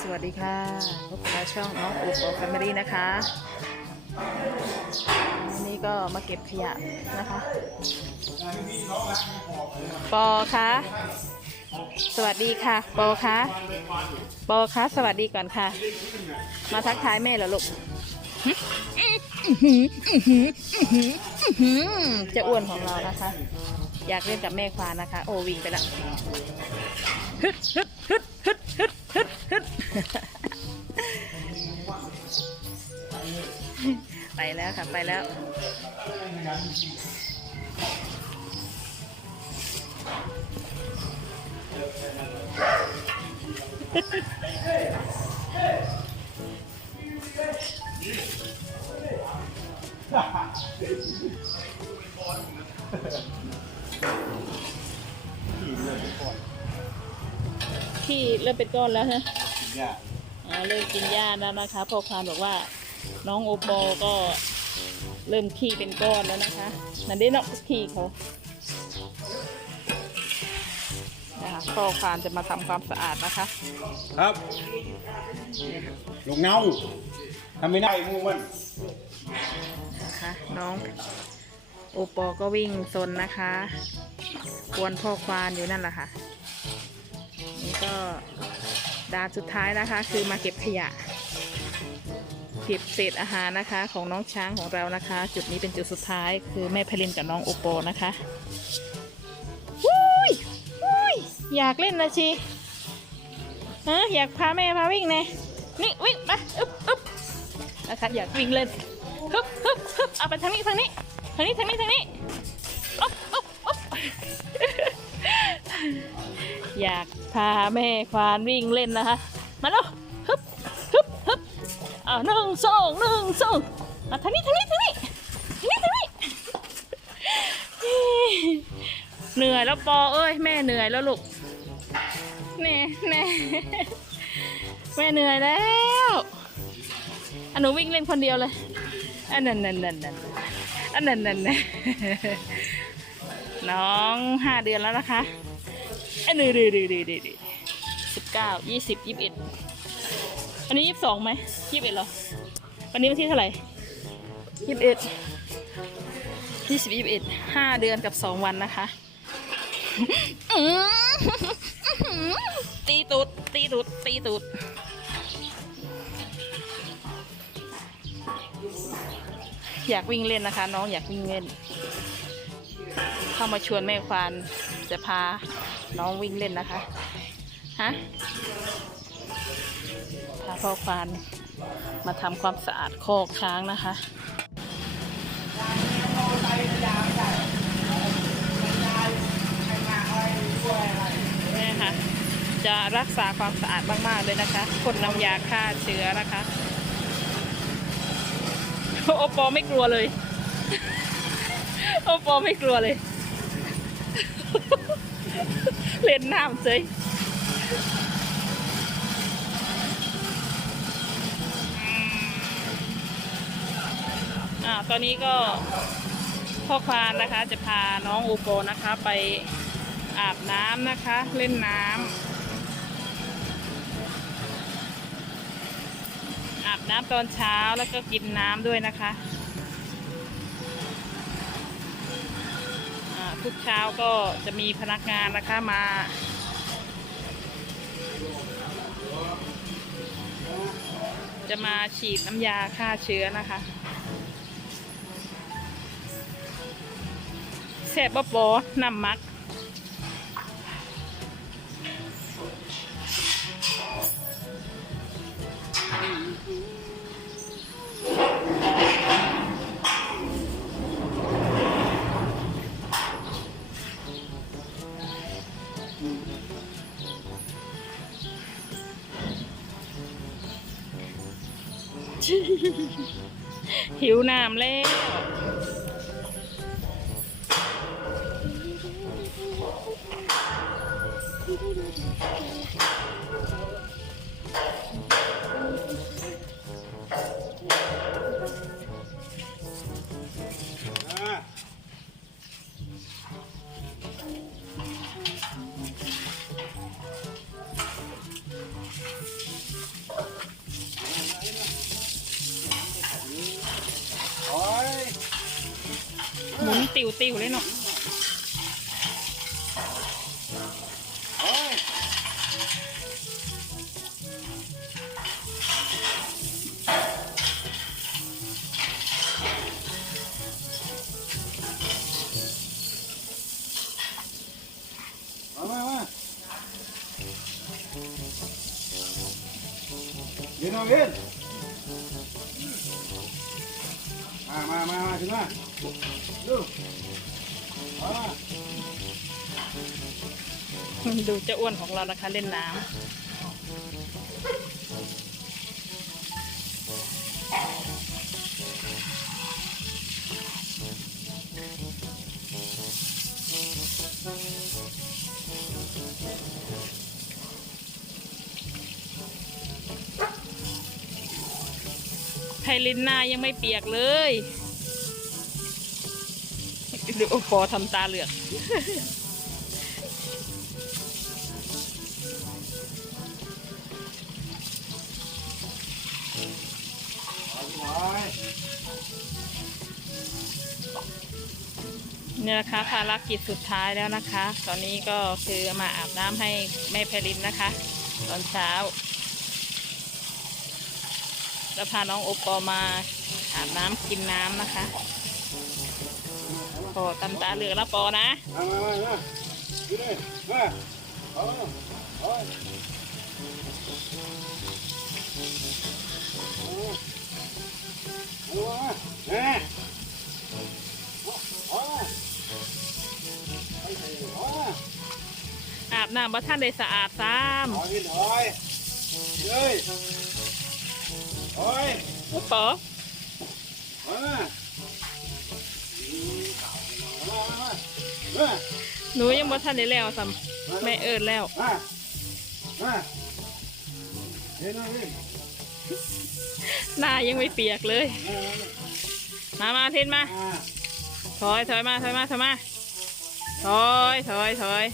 สวัสดีค่ะพบกับช่องน้องอุปแฟมิลี่นะคะวันนี้ก็มาเก็บขยะนะคะ ปอคะสวัสดีค่ะ ปอคะปอคะสวัสดีก่อนค่ะ มาทักทายแม่เหรอลูกอือหืออือหืออือหืออือหือจะอ้วนของเรานะคะ อยากเล่นกับแม่ควานนะคะ โอวิ่งไปละฮึดฮึดฮึดฮึดฮึดฮึดฮึดไปแล้วค่ะ ไปแล้ว ที่เริ่มเป็นก้อนแล้วฮะย่าอ่าเริ่มกินหญ้าแล้วนะคะพ่อควานบอกว่า น้องโอปอก็เริ่มขี้เป็นก้อนแล้วนะคะนั่นได้นอกขี้เขานะคะพ่อควานจะมาทำความสะอาดนะคะ ครับลงเงาทำไม่ได้มูมันนะคะน้อง โอปอก็วิ่งซนนะคะกวนพ่อควานอยู่นั่นแหละค่ะ นี่ก็ดานสุดท้ายนะคะ คือมาเก็บขยะ เก็บเศษอาหารนะคะ ของน้องช้างของเรานะคะ จุดนี้เป็นจุดสุดท้าย คือแม่พลินกับน้องโอปอนะคะวุ้ยวุ้ยอยากเล่นนะชีฮะอยากพาแม่พาวิ่งไงนี่วิ่งมาอึ๊บอึ๊บนะคะอยากวิ่งเล่นฮึบฮึบฮึบเอาไปทางนี้ทางนี้ ทางนี้ทางนี้ทางนี้อ๊บอ๊บอ๊บอยากพาแม่ควานวิ่งเล่นนะคะ มาแล้วฮึบฮึบฮึบอ่าหนึ่งสองหนึ่งสองมาทางนี้ทางนี้ทางนี้ทางนี้ทางนี้เหนื่อยแล้วปอเอ้ยแม่เหนื่อยแล้วลูกแน่แน่แม่เหนื่อยแล้วอันหนูวิ่งเล่นคนเดียวเลยอันนั้นนั่นนั่นนั่น อันนั้นนั่นนั่นน้องห้าเดือนแล้วนะคะอันนี้ดีดีดีดีดีสิบเก้ายี่สิบยี่สิบเอ็ดวันนี้ยี่สิบสองไหมยี่สิบเอ็ดเหรอ วันนี้วันที่เท่าไหร่ยี่สิบเอ็ดยี่สิบยี่สิบเอ็ดห้าเดือนกับสองวันนะคะอื้อตีตูดตีตูดตีตูด อยากวิ่งเล่นนะคะ น้องอยากวิ่งเล่น เข้ามาชวนแม่ควานจะพาน้องวิ่งเล่นนะคะฮะพาพ่อควานมาทำความสะอาดโคอกช้างนะคะนี่ค่ะจะรักษาความสะอาดมาก ๆ เลยนะคะพ่นน้ำยาฆ่าเชื้อนะคะ โอปอไม่กลัวเลย โอปอไม่กลัวเลย เล่นน้ำเฉยอ่าตอนนี้ก็พ่อควานนะคะจะพาน้องโอโปนะคะไปอาบน้ำนะคะ เล่นน้ำ น้ำตอนเช้าแล้วก็กินน้ำด้วยนะคะทุกเช้าก็จะมีพนักงานนะคะมาจะมาฉีดน้ำยาฆ่าเชื้อนะคะแสบปอๆน้ำมัก หิวน้ำแล้วอ ติวติวเลยเนาะ มามามามาถึงมาดูมาดูเจ้าอ้วนของเรานะคะเล่นน้ำ ไพลินหน้ายังไม่เปียกเลยดูโอปอทำตาเหลือกเนี่ยนะคะภารกิจสุดท้ายแล้วนะคะ ตอนนี้ก็คือมาอาบน้ำให้แม่เพลินนะคะ ตอนเช้า แล้วพาน้องโอปอมาอาบน้ำกินน้ำนะคะโอ้ตำตาเหลือกแล้วปอนะมามามามาดูดิมาเอาเอาเอาเอามาแน่เอาเอาเอาเอาอาบน้ำบ่ท่านได้สะอาดซ้เอาหินหอยเฮ้ย หอยำโอปอมามามามามาหนูยังบ่ท่านได้แล้วซ้ำแม่เอิญแล้วมามาเห็นไหมเห็นหน้ายังไม่เปียกเลย มามาเทนมาอ่าถอยถอยมาถอยมาถอยมาถอยถอยถอย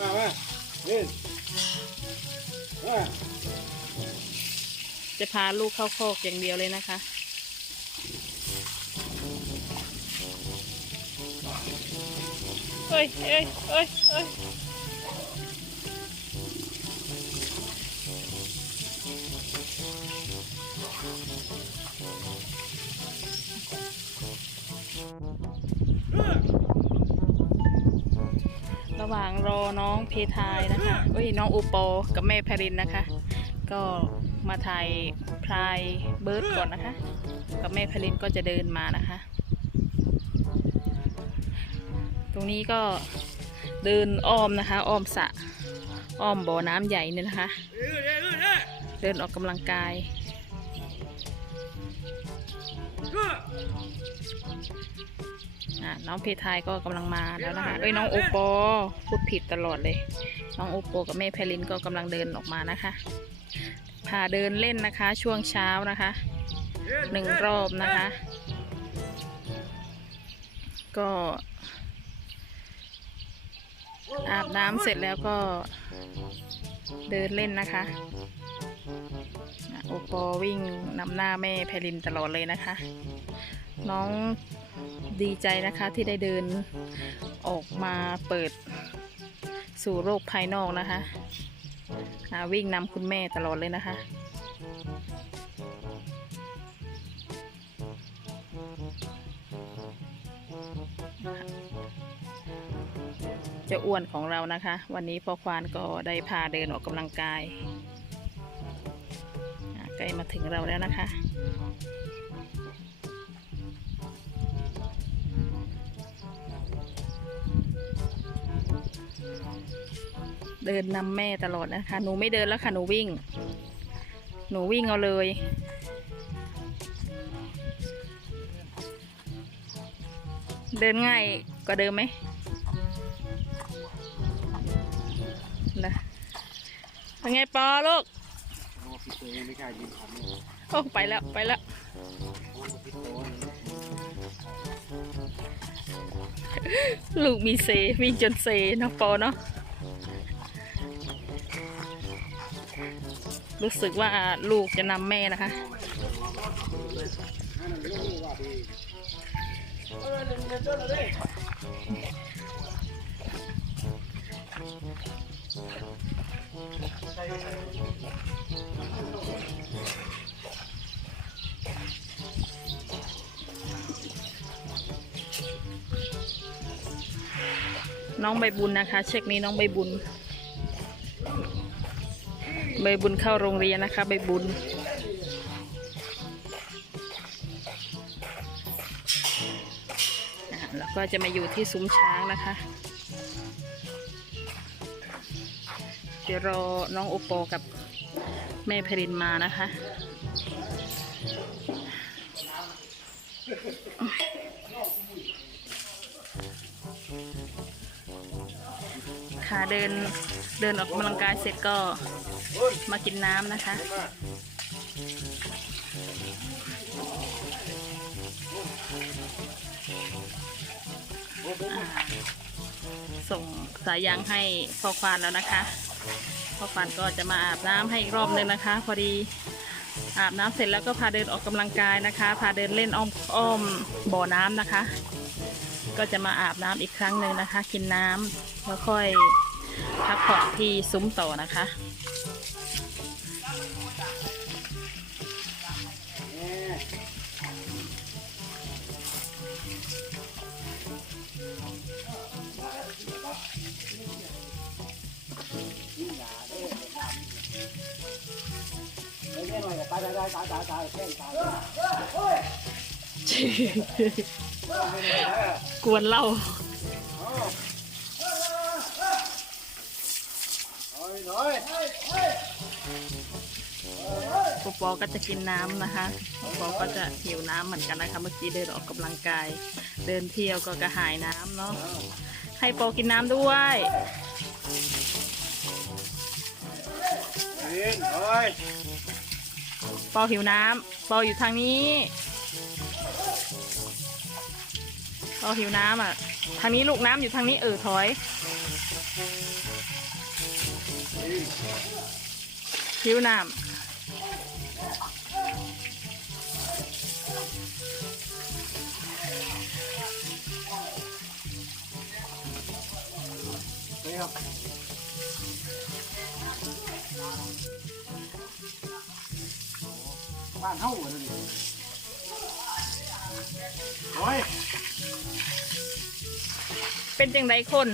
มามาเห็นมา จะพาลูกเข้าโคอกอย่างเดียวเลยนะคะ เอ้ยเอ้ยเอ้ยเอ้ย ว่างรอน้องเพทายนะคะเอ้ยน้องอูโปกับแม่แพรินนะคะ ก็มาถ่ายพลายเบิร์ดก่อนนะคะ กับแม่พลินก็จะเดินมานะคะ ตรงนี้ก็เดินอ้อมนะคะ อ้อมสะอ้อมบ่อน้ำใหญ่เนี่ยนะคะ เดินออกกำลังกาย อะน้องเพทายก็กำลังมาแล้วนะคะเอ้ยน้องโอปอพูดผิดตลอดเลย น้องโอปอกับแม่แพลินก็กำลังเดินออกมานะคะ พาเดินเล่นนะคะ ช่วงเช้านะคะหนึ่งรอบนะคะ ก็ อาบน้ำเสร็จแล้วก็เดินเล่นนะคะอะโอปอวิ่งนำหน้าแม่แพลินตลอดเลยนะคะ น้อง ดีใจนะคะที่ได้เดินออกมาเปิดสู่โลกภายนอกนะคะวิ่งนำคุณแม่ตลอดเลยนะคะเจะอ้วนของเรานะคะ วันนี้พ่อควานก็ได้พาเดินออกกำลังกายใกล้มาถึงเราแล้วนะคะ เดินนำแม่ตลอดนะคะ หนูไม่เดินแล้วค่ะ หนูวิ่ง หนูวิ่งเอาเลย เดินง่ายกว่าเดิมไหมล่ะเป็นไงปอลูกโอ้ไปแล้วไปแล้วลูกมีเซวิ่งจนเซเนาะปอเนาะ รู้สึกว่าลูกจะนำแม่นะคะน้องใบบุญนะคะ เช็คนี้น้องใบบุญ ใบบุญเข้าโรงเรียนนะคะ ใบบุญ แล้วก็จะมาอยู่ที่ซุ้มช้างนะคะ เดี๋ยวรอน้องโอปอกับแม่พรินมานะคะ ค่ะเดินเดินออกกำลังกายเสร็จก็ มากินน้ำนะคะ ส่งสายยางให้พ่อควานแล้วนะคะพ่อควานก็จะมาอาบน้ำให้อีกรอบหนึ่งนะคะ พอดีอาบน้ำเสร็จแล้วก็พาเดินออกกำลังกายนะคะ พาเดินเล่นอ้อมอ้อมบ่อน้ำนะคะ ก็จะมาอาบน้ำอีกครั้งหนึ่งนะคะ กินน้ำแล้วค่อยพักผ่อนที่ซุ้มต่อนะคะ กวนเหล่าปอปอก็จะกินน้ำนะคะปอปอก็จะหิวน้ำเหมือนกันนะคะ เมื่อกี้เดินออกกำลังกาย เดินเที่ยวก็กระหายน้ำเนาะ ให้ปอกินน้ำด้วยยินเฮ้ย ปอหิวน้ำปออยู่ทางนี้ปอหิวน้ำอะ ทางนี้ลูกน้ำอยู่ทางนี้เออถอย หิวน้ำเฮ้ยครับ บ้านเฮาเลยนี่โอ้ยเป็นจังไดคน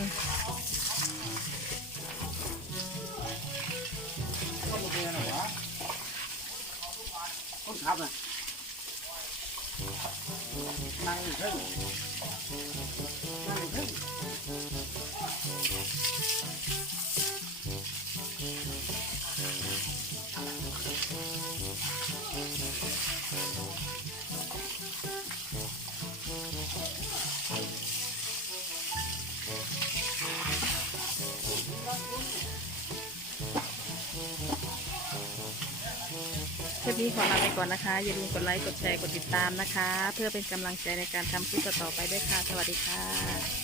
ต้นมะเขือหน่อยวะต้นขับน่ะนั่งอยู่เพิ่งนั่งอยู่เพิ่ง นี้ขอลาไปก่อนนะคะ อย่าลืมกดไลค์ กดแชร์ กดติดตามนะคะ เพื่อเป็นกำลังใจในการทำคลิปต่อๆไปด้วยค่ะ สวัสดีค่ะ